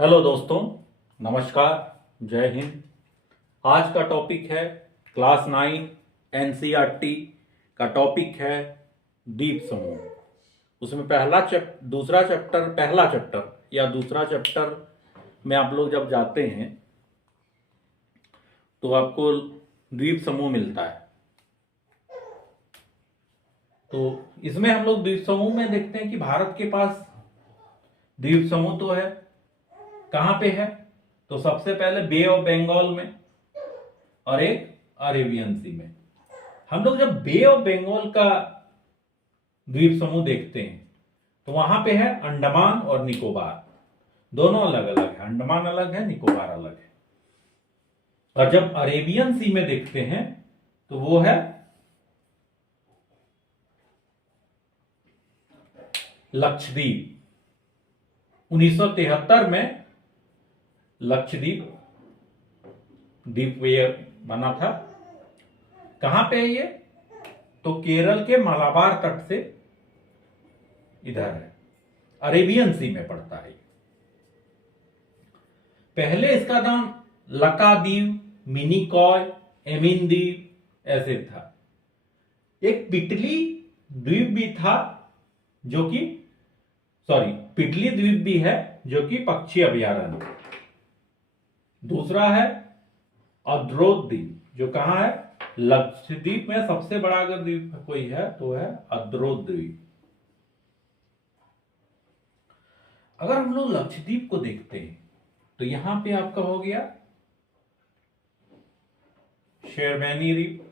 Hello दोस्तों, नमस्कार, जय हिंद। आज का टॉपिक है क्लास 9 एनसीईआरटी का टॉपिक है द्वीप समूह। उसमें पहला चैप्टर या दूसरा चैप्टर में आप लोग जब जाते हैं तो आपको द्वीप समूह मिलता है। तो इसमें हम लोग द्वीप समूह में देखते हैं कि भारत के पास द्वीप समूह तो है। कहां पे है? तो सबसे पहले बे ऑफ बंगाल में और एक अरेबियन सी में। हम लोग जब बे ऑफ बंगाल का द्वीप समूह देखते हैं तो वहां पे है अंडमान और निकोबार। दोनों अलग अलग है, अंडमान अलग है, निकोबार अलग है। और जब अरेबियन सी में देखते हैं तो वो है लक्षद्वीप। 1973 में लक्षद्वीप द्वीप बना था। कहां पे है ये? तो केरल के मलाबार तट से इधर है, अरेबियन सी में पड़ता है। पहले इसका नाम लकाद्वीप, मिनिकॉय, एमिन द्वीप ऐसे था। एक पिटली द्वीप भी था जो कि पिटली द्वीप भी है जो कि पक्षी अभयारण्य। दूसरा है अद्रोद द्वीप, जो कहां है? लक्षद्वीप में सबसे बड़ा अगर द्वीप कोई है तो है अद्रोद द्वीप। अगर हम लोग लक्षद्वीप को देखते हैं तो यहां पे आपका हो गया शेरबैनी द्वीप,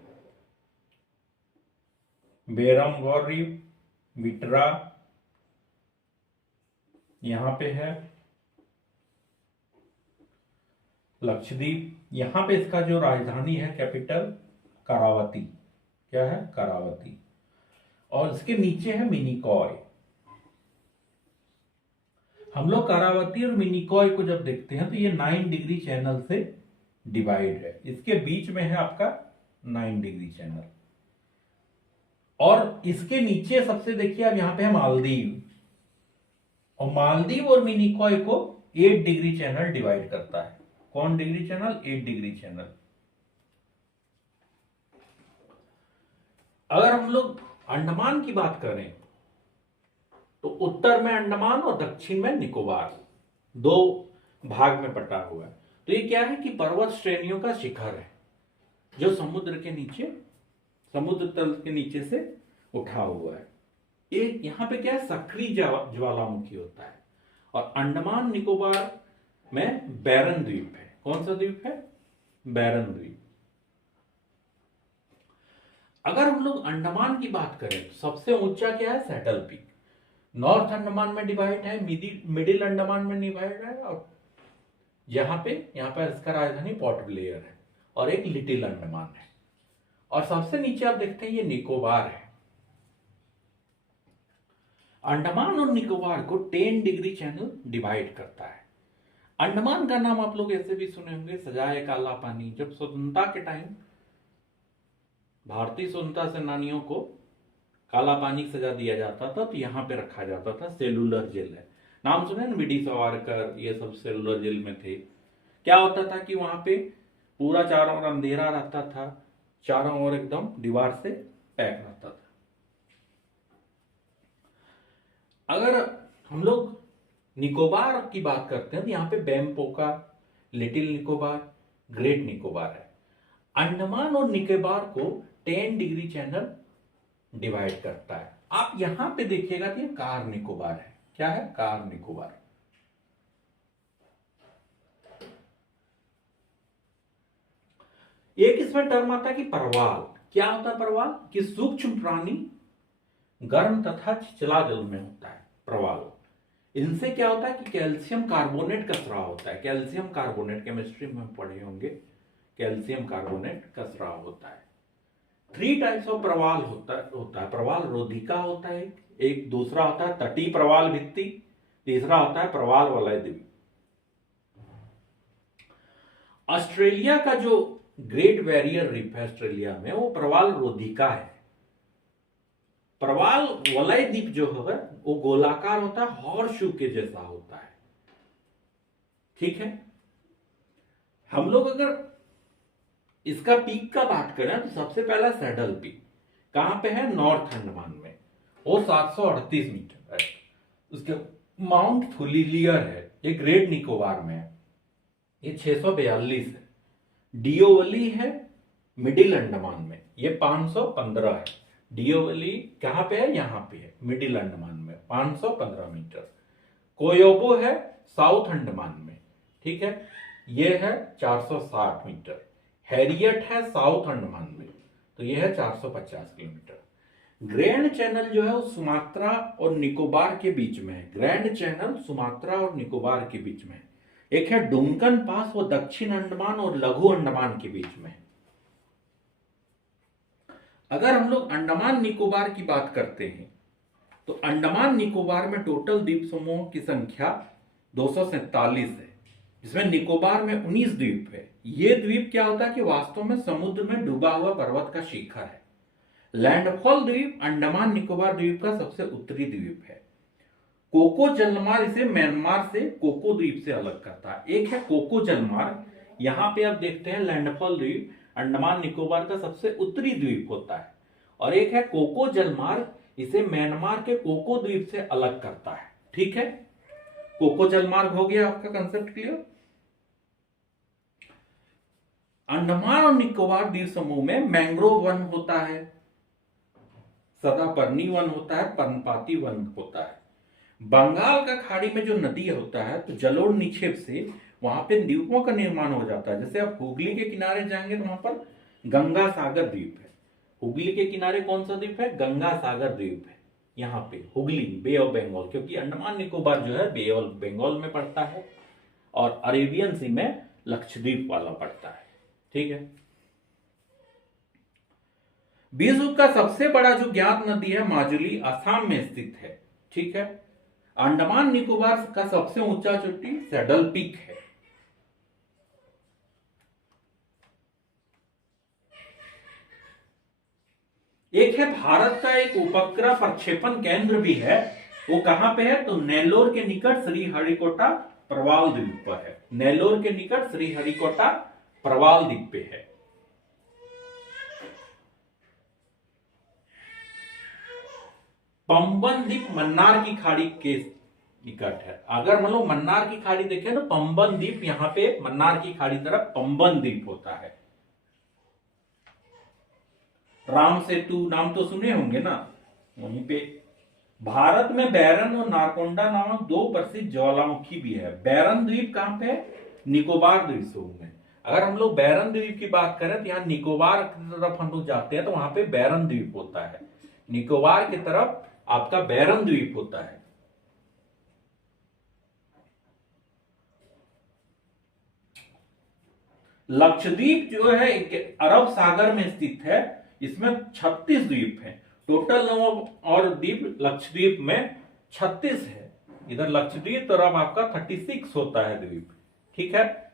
बेरमगौर द्वीप, विटरा यहां पे है लक्षद्वीप। यहां पे इसका जो राजधानी है, कैपिटल करावती। क्या है? करावती। और इसके नीचे है मिनिकॉय। हम लोग करावती और मिनिकॉय को जब देखते हैं तो ये 9 डिग्री चैनल से डिवाइड है। इसके बीच में है आपका 9 डिग्री चैनल। और इसके नीचे सबसे देखिए अब यहां पे है मालदीव। और मालदीव और मिनिकॉय को 8 डिग्री चैनल डिवाइड करता है। कौन डिग्री चैनल? 8 degree channel. अगर हम लोग अंडमान की बात करें तो उत्तर में अंडमान और दक्षिण में निकोबार, दो भाग में बटा हुआ है। तो ये क्या है कि पर्वत श्रेणियों का शिखर है जो समुद्र तल के नीचे से उठा हुआ है। ये यहां पे क्या है? सक्रिय ज्वालामुखी होता है। और अंडमान निकोबार में बैरन द्वीप है। कौन सा द्वीप है? बैरन द्वीप। अगर हम लोग अंडमान की बात करें तो सबसे ऊंचा क्या है? Saddle peak. नॉर्थ अंडमान में डिवाइड है, मिडिल अंडमान में डिवाइड है, और यहां पर इसका राजधानी पोर्ट ब्लेयर है। और एक लिटिल अंडमान है। और सबसे नीचे आप देखते हैं ये निकोबार है। अंडमान और निकोबार को 10 डिग्री चैनल डिवाइड करता है। अंडमान का नाम आप लोग ऐसे भी सुने होंगे, सजाए काला पानी। जब स्वतंत्रता के टाइम भारतीय स्वतंत्रता सेनानियों को काला पानी की सजा दिया जाता था तो यहां पे रखा जाता था। सेलुलर जेल है, नाम सुने ना, वीडी सावरकर, ये सब सेलुलर जेल में थे। क्या होता था कि वहां पे पूरा चारों ओर अंधेरा रहता था, चारों ओर एकदम दीवार से पैक रहता था। अगर हम लोग निकोबार की बात करते हैं तो यहां पे बेमपोका, लिटिल निकोबार, ग्रेट निकोबार है। अंडमान और निकोबार को 10 डिग्री चैनल डिवाइड करता है। आप यहां पे देखिएगा कि कार निकोबार है। क्या है? कार निकोबार। एक इसमें टर्म आता है कि परवाल। क्या होता है परवाल? कि सूक्ष्म प्राणी गर्म तथा छिछला जल में होता है प्रवाल। इनसे क्या होता है कि कैल्शियम कार्बोनेट का स्राव होता है। कैल्शियम कार्बोनेट केमिस्ट्री में पढ़े होंगे, कैल्शियम कार्बोनेट का स्राव होता है। 3 टाइप्स ऑफ प्रवाल होता है। प्रवाल रोधिका होता है एक, दूसरा होता है तटीय प्रवाल भित्ति, तीसरा होता है प्रवाल वलय द्वीप। ऑस्ट्रेलिया का जो ग्रेट बैरियर रीफ है ऑस्ट्रेलिया में, वो प्रवाल रोधिका है। प्रवाल वलय द्वीप जो है वो गोलाकार होता है, हॉर्स शू के जैसा होता है। ठीक है। हम लोग अगर इसका पीक का बात करें तो सबसे पहला सैडल पीक कहां पे है, नॉर्थ अंडमान में, वो 738 मीटर है। उसके माउंट फुलिलियर है, ये ग्रेट निकोबार में है, ये 642 है। डियोवली है मिडिल अंडमान में, ये 515 है। डियोवली कहां पे है, यहां पे है मिडिल अंडमान में, 515 मीटर। कोयोबो है साउथ अंडमान में, ठीक है, ये है 460 मीटर। हैरियट है साउथ अंडमान में, तो ये है 450 किलोमीटर। ग्रैंड चैनल जो है वो सुमात्रा और निकोबार के बीच में है। ग्रैंड चैनल सुमात्रा और निकोबार के बीच में है। एक है डुंकन पास, वो दक्षिण अंडमान और लघु अंडमान के बीच में है। अगर हम लोग अंडमान निकोबार की बात करते हैं तो अंडमान निकोबार में टोटल द्वीप समूहों की संख्या 247 है, जिसमें निकोबार में 19 द्वीप है। ये द्वीप क्या होता है कि वास्तव में समुद्र में डूबा हुआ पर्वत का शिखर है। लैंडफॉल द्वीप अंडमान निकोबार द्वीप का सबसे उत्तरी द्वीप है। कोको जलमार इसे म्यांमार से कोको द्वीप से अलग करता है। एक है कोको जलमार, यहां पे आप देखते हैं लैंडफॉल द्वीप अंडमान निकोबार का सबसे उत्तरी द्वीप होता है, और एक है कोको जलमार, इसे म्यांमार के कोको द्वीप से अलग करता है। ठीक है, कोको जलमार्ग हो गया आपका कंसेप्ट क्लियर। अंडमान और निकोबार द्वीप समूह में मैंग्रोव वन होता है, सदापर्णी वन होता है, पर्णपाती वन होता है। बंगाल का खाड़ी में जो नदी होता है तो जलोढ़ निक्षेप से वहां पे द्वीपों का निर्माण हो जाता है। जैसे आप हुगली के किनारे जाएंगे तो वहां पर गंगा सागर द्वीप है। हुगली के किनारे कौन सा द्वीप है, गंगा सागर द्वीप है। यहाँ पे हुगली, बे ऑफ बंगाल, क्योंकि अंडमान निकोबार जो है बे ऑफ बंगाल में पड़ता है और अरेबियन सी में लक्षद्वीप वाला पड़ता है। ठीक है, विश्व का सबसे बड़ा जो ज्ञात नदी है माजुली असम में स्थित है। ठीक है, अंडमान निकोबार का सबसे ऊंचा चोटी सैडल पीक है। एक है भारत का एक उपग्रह प्रक्षेपण केंद्र भी है, वो कहां पे है तो नेल्लोर के निकट श्रीहरिकोटा प्रवाल द्वीप पर है। नेल्लोर के निकट श्रीहरिकोटा प्रवाल द्वीप पे है। पंबन द्वीप मन्नार की खाड़ी के निकट है। अगर मतलब मन्नार की खाड़ी देखें तो पंबन द्वीप यहाँ पे मन्नार की खाड़ी तरफ पंबन द्वीप होता है। राम सेतु नाम तो सुने होंगे ना, वहीं पे। भारत में बैरन और नारकोंडा नामक दो प्रसिद्ध ज्वालामुखी भी है। बैरन द्वीप कहां पे है, निकोबार द्वीप समूह में। अगर हम लोग बैरन द्वीप की बात करें तो यहाँ निकोबार की तरफ हम लोग जाते हैं तो वहां पे बैरन द्वीप होता है। निकोबार की तरफ आपका बैरन द्वीप होता है। लक्षद्वीप जो है अरब सागर में स्थित है, इसमें 36 द्वीप हैं। टोटल और द्वीप लक्षद्वीप में 36 है। इधर लक्षद्वीप तरफ आपका 36 होता है द्वीप। ठीक है,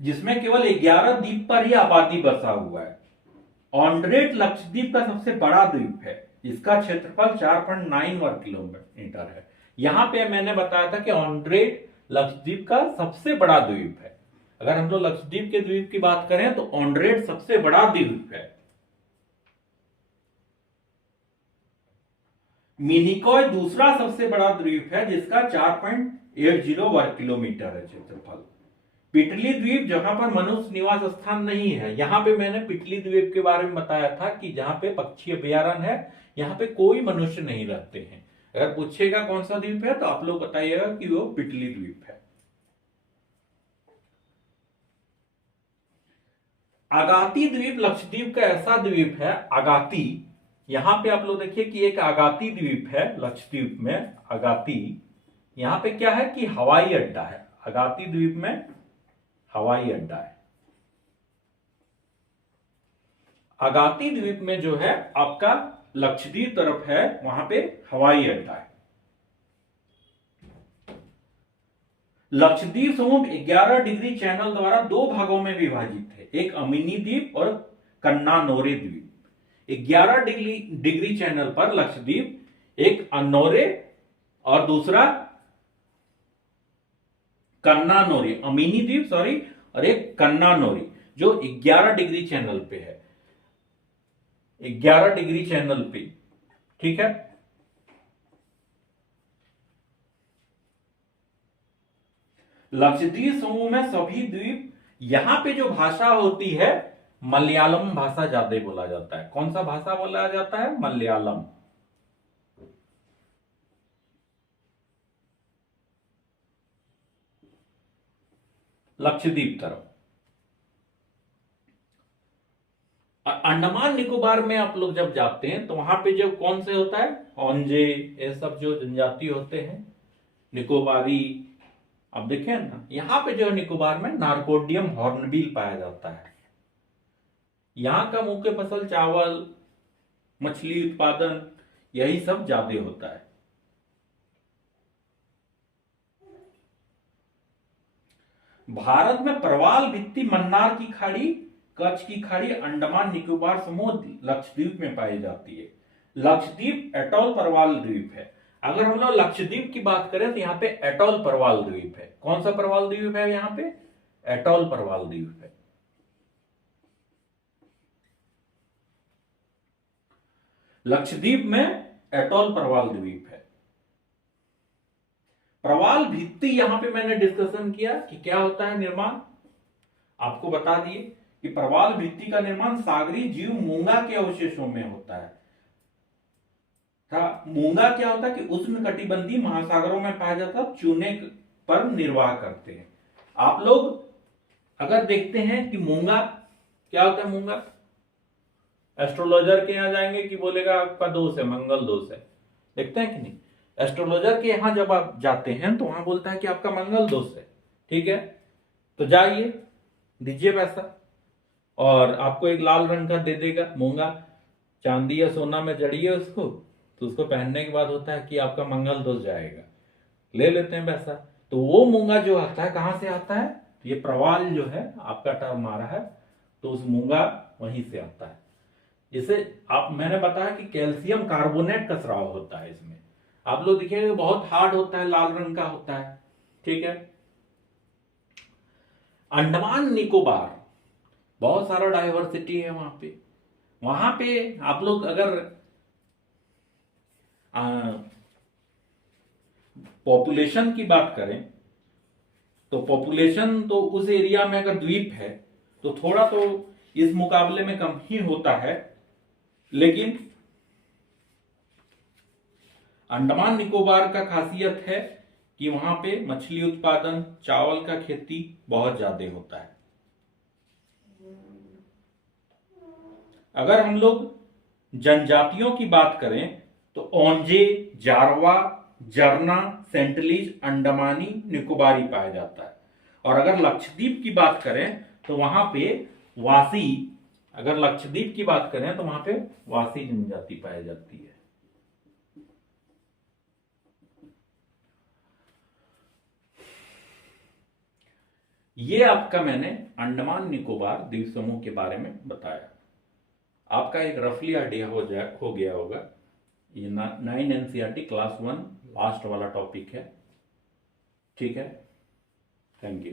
जिसमें केवल 11 द्वीप पर ही आबादी बसा हुआ है। ऑन्ड्रेट लक्षद्वीप का सबसे बड़ा द्वीप है, इसका क्षेत्रफल 4.9 वर्ग किलोमीटर है। यहां पे मैंने बताया था कि ऑन्ड्रेट लक्षद्वीप का सबसे बड़ा द्वीप है। अगर हम लोग लक्षद्वीप के द्वीप की बात करें तो ऑन्ड्रेट सबसे बड़ा द्वीप है। मिनिकॉय दूसरा सबसे बड़ा द्वीप है, जिसका 4.80 वर्ग किलोमीटर है क्षेत्रफल। पिटली द्वीप जहां पर मनुष्य निवास स्थान नहीं है, यहां पे मैंने पिटली द्वीप के बारे में बताया था कि जहां पे पक्षी अभ्यारण्य है, यहां पे कोई मनुष्य नहीं रहते हैं। अगर पूछेगा कौन सा द्वीप है तो आप लोग बताइएगा कि वो पिटली द्वीप है। अगाती द्वीप लक्षद्वीप का ऐसा द्वीप है, अगाती, यहां पे आप लोग देखिए कि एक अगाती द्वीप है लक्षद्वीप में। अगाती, यहां पे क्या है कि हवाई अड्डा है। अगाती द्वीप में हवाई अड्डा है। अगाती द्वीप में जो है आपका लक्षद्वीप तरफ है, वहां पे हवाई अड्डा है। लक्षद्वीप समूह 11 डिग्री चैनल द्वारा दो भागों में विभाजित है, एक अमिनी द्वीप और कन्नानोरे द्वीप। 11 डिग्री चैनल पर लक्षद्वीप एक अनोरे और दूसरा कन्नानोरी, अमीनी द्वीप सॉरी, और एक कन्नानोरी जो 11 डिग्री चैनल पे है, 11 डिग्री चैनल पे, ठीक है। लक्षद्वीप समूह में सभी द्वीप, यहां पे जो भाषा होती है मलयालम भाषा ज्यादा बोला जाता है। कौन सा भाषा बोला जाता है? मलयालम। लक्षद्वीप तरफ। अंडमान निकोबार में आप लोग जब जाते हैं तो वहां पे जो कौन से होता है, ओंजे, ये सब जो जनजाति होते हैं निकोबारी। अब देखें ना, यहां पे जो है निकोबार में नारकोडियम हॉर्नबिल पाया जाता है। यहां का मुख्य फसल चावल, मछली उत्पादन, यही सब ज्यादा होता है। भारत में प्रवाल भित्ति मन्नार की खाड़ी, कच्छ की खाड़ी, अंडमान निकोबार समूह लक्षद्वीप में पाई जाती है। लक्षद्वीप एटॉल प्रवाल द्वीप है। अगर हम लोग लक्षद्वीप की बात करें तो यहाँ पे एटॉल प्रवाल द्वीप है। कौन सा प्रवाल द्वीप है? यहाँ पे एटॉल प्रवाल द्वीप है। लक्षद्वीप में एटॉल प्रवाल द्वीप है। प्रवाल भित्ति यहां पे मैंने डिस्कशन किया कि क्या होता है निर्माण, आपको बता दिए कि प्रवाल भित्ति का निर्माण सागरीय जीव मूंगा के अवशेषों में होता है। मूंगा क्या होता है कि उष्णकटिबंधीय महासागरों में पाया जाता है, चूने पर निर्वाह करते हैं। आप लोग अगर देखते हैं कि मूंगा क्या होता है, मूंगा एस्ट्रोलॉजर के यहां जाएंगे कि बोलेगा आपका दोष है, मंगल दोष है, देखते हैं कि नहीं। एस्ट्रोलॉजर के यहां जब आप जाते हैं तो वहां बोलता है कि आपका मंगल दोष है, ठीक है, तो जाइए दीजिए पैसा और आपको एक लाल रंग का दे देगा मूंगा, चांदी या सोना में जड़िए उसको, तो उसको पहनने के बाद होता है कि आपका मंगल दोष जाएगा, ले लेते हैं पैसा। तो वो मूंगा जो आता है कहां से आता है? ये प्रवाल जो है आपका टर्म आ रहा है, तो उस मूंगा वहीं से आता है। जिसे आप, मैंने बताया कि कैल्शियम कार्बोनेट का स्राव होता है इसमें। आप लोग देखिएगा बहुत हार्ड होता है, लाल रंग का होता है, ठीक है। अंडमान निकोबार बहुत सारा डाइवर्सिटी है वहां पे आप लोग अगर पॉपुलेशन की बात करें तो पॉपुलेशन तो उस एरिया में अगर द्वीप है तो थोड़ा तो इस मुकाबले में कम ही होता है, लेकिन अंडमान निकोबार का खासियत है कि वहां पे मछली उत्पादन, चावल का खेती बहुत ज्यादा होता है। अगर हम लोग जनजातियों की बात करें तो ओंजे, जारवा, जरना, सेंटलीज, अंडमानी, निकोबारी पाया जाता है। और अगर लक्षद्वीप की बात करें तो वहां पे वासी, अगर लक्षद्वीप की बात करें तो वहां पे वासी जनजाति पाई जाती है। ये आपका मैंने अंडमान निकोबार द्वीप समूह के बारे में बताया। आपका एक रफली आइडिया हो गया होगा। ये 9 एनसीईआरटी क्लास 1 लास्ट वाला टॉपिक है, ठीक है। Thank you.